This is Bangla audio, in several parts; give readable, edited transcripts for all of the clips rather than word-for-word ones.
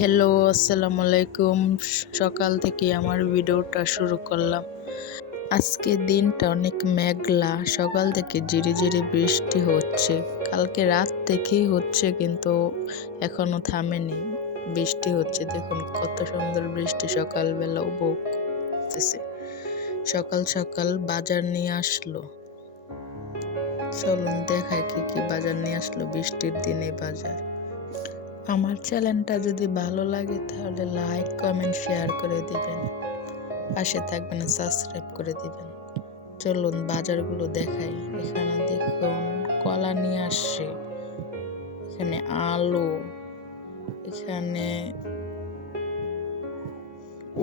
হ্যালো, আসসালামু আলাইকুম। সকাল থেকে আমার ভিডিওটা শুরু করলাম। আজকে দিনটা অনেক মেঘলা, সকাল থেকে ঝিরিঝিরি বৃষ্টি হচ্ছে। কালকে রাত থেকেই হচ্ছে, কিন্তু এখনো থামেনি। বৃষ্টি হচ্ছে, দেখুন কত সুন্দর বৃষ্টি সকালবেলা উপভোগ করতেছে। সকাল সকাল বাজার নিয়ে আসলো। চলুন দেখায় কি কি বাজার নিয়ে আসলো বৃষ্টির দিনে বাজার। আমার চ্যানেলটা যদি ভালো লাগে তাহলে লাইক, কমেন্ট, শেয়ার করে দিবেন। পাশে থাকবেন, সাবস্ক্রাইব করে দিবেন। চলুন বাজারগুলো দেখাই। এখানে দেখুন কলা নিয়ে আসছে, এখানে আলু, এখানে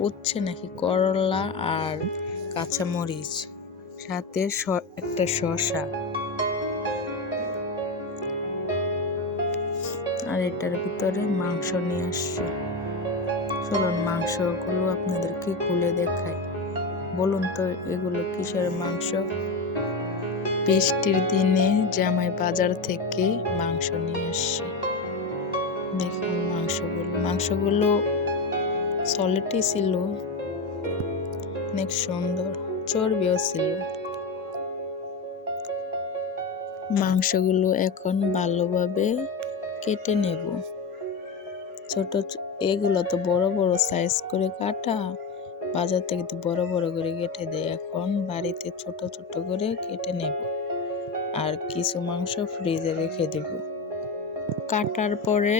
উচ্ছে নাকি করলা আর কাঁচামরিচ, সাথে একটা শসা, আর এটার ভিতরে মাংস নিয়ে আসছে। চলুন মাংসগুলো আপনাদেরকে খুলে দেখাই। বলুন তো এগুলো কিসের মাংস? বৃষ্টির দিনে জামাই বাজার থেকে মাংস নিয়ে আসছে। দেখুন মাংসগুলো সলিডই ছিল, অনেক সুন্দর, চর্বিও ছিল। মাংসগুলো এখন ভালোভাবে কেটে নেব। এগুলো তো বড় বড় সাইজ করে কাটা, বাজার থেকে তো বড় বড় করে কেটে দেয়। এখন বাড়িতে ছোট ছোট করে কেটে নেব, আর কিছু মাংস ফ্রিজে রেখে দেব। কাটার পরে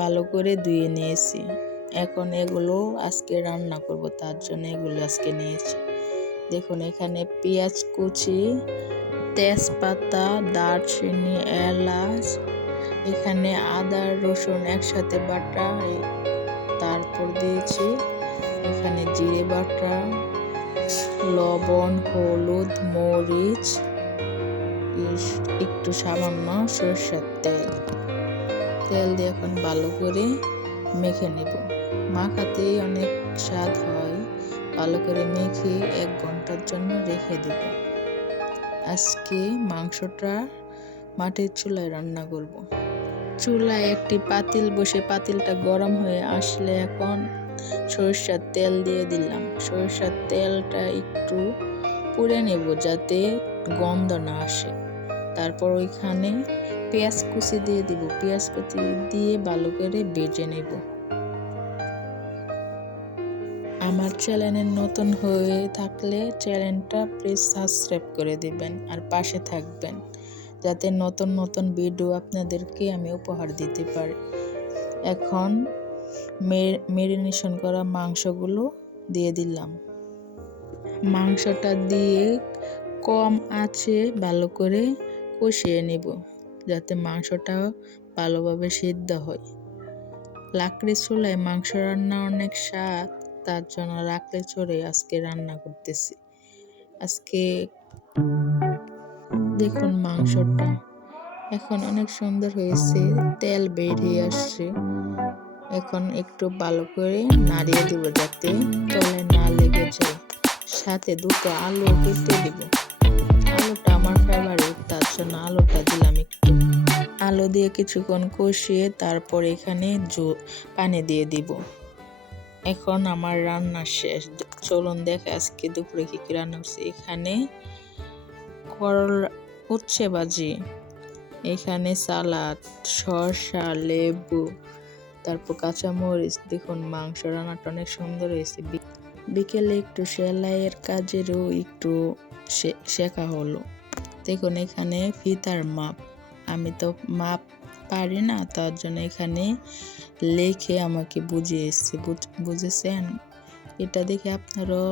ভালো করে ধুয়ে নিয়েছি। এখন এগুলো আজকে রান্না করব, তার জন্য এগুলো আজকে নিয়েছি। দেখুন এখানে পেঁয়াজ কুচি, তেজপাতা, দারচিনি, এলাচ, এখানে আদা রসুন একসাথে বাটা, তারপর দিয়েছি এখানে জিরে বাটা, লবণ, হলুদ, মরিচ, একটু সামান্য সরষের তেল দিয়ে এখন ভালো করে মেখে নেব। মাখাতেই অনেক স্বাদ হয়। ভালো করে মেখে 1 ঘন্টার জন্য রেখে দেব। আজকে মাংসটা মাটির চুলায় রান্না করব। চুলায় একটি পাতিল বসে, পাতিলটা গরম হয়ে আসলে এখন সরষের তেল দিয়ে দিলাম। সরষের তেলটা একটু পুড়ে নেব যাতে গন্ধ না আসে। তারপর ওইখানে পেঁয়াজ কুচি দিয়ে দিব। পেঁয়াজ কুচি দিয়ে ভালো করে ভেজে নেব। আমার চ্যানেলে নতুন হয়ে থাকলে চ্যানেলটা প্লিজ সাবস্ক্রাইব করে দিবেন আর পাশে থাকবেন, যাতে নতুন নতুন ভিডিও আপনাদেরকে আমি উপহার দিতে পারি। এখন মেরিনেশন করা মাংসগুলো দিয়ে দিলাম। মাংসটা দিয়ে কম আঁচে ভালো করে কষিয়ে নেব, যাতে মাংসটা ভালোভাবে সিদ্ধ হয়। লাকড়ির চুলায় মাংস রান্না অনেক স্বাদ, তার জন্য লাকড়ির চুলায় আজকে রান্না করতেছি। আজকে দেখুন মাংসটা এখন অনেক সুন্দর হয়েছে, তেল বেরিয়ে আসছে। এখন একটু ভালো করে নাড়িয়ে দিব যাতে তলে না লেগে যায়। সাথে 2টো আলু কেটে দিব। আলুটা আমার ফেভারিট, তার জন্য আলুটা দিলাম একটু। আলু দিয়ে কিছুক্ষণ কষিয়ে তারপর এখানে পানি দিয়ে দিব। এখন আমার রান্না শেষ। চলুন দেখে আজকে দুপুরে কি কি রান্না করছি। এখানে করলা, উচ্ছে ভাজি, এখানে সালাদ, শসা, লেবু, তারপর কাঁচামরিচ। দেখুন মাংস রান্নাটা অনেক সুন্দর হয়েছে। বিকেলে একটু সেলাইয়ের কাজেরও একটু শেখা হলো। দেখুন এখানে ফিতার মাপ, আমি তো মাপ পারি না, তার জন্য এখানে লেখে আমাকে বুঝিয়েছে। বুঝেছেন? এটা দেখে আপনারাও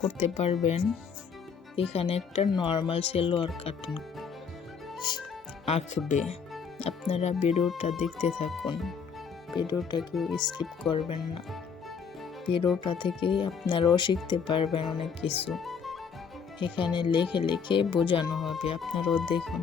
করতে পারবেন। এখানে একটা নর্মাল সালোয়ার কাটিং আঁকবে। আপনারা ভিডিওটা দেখতে থাকুন, ভিডিওটা কেউ স্কিপ করবেন না। ভিডিওটা থেকে আপনারাও শিখতে পারবেন অনেক কিছু। এখানে লেখে বোঝানো হবে, আপনারাও দেখুন।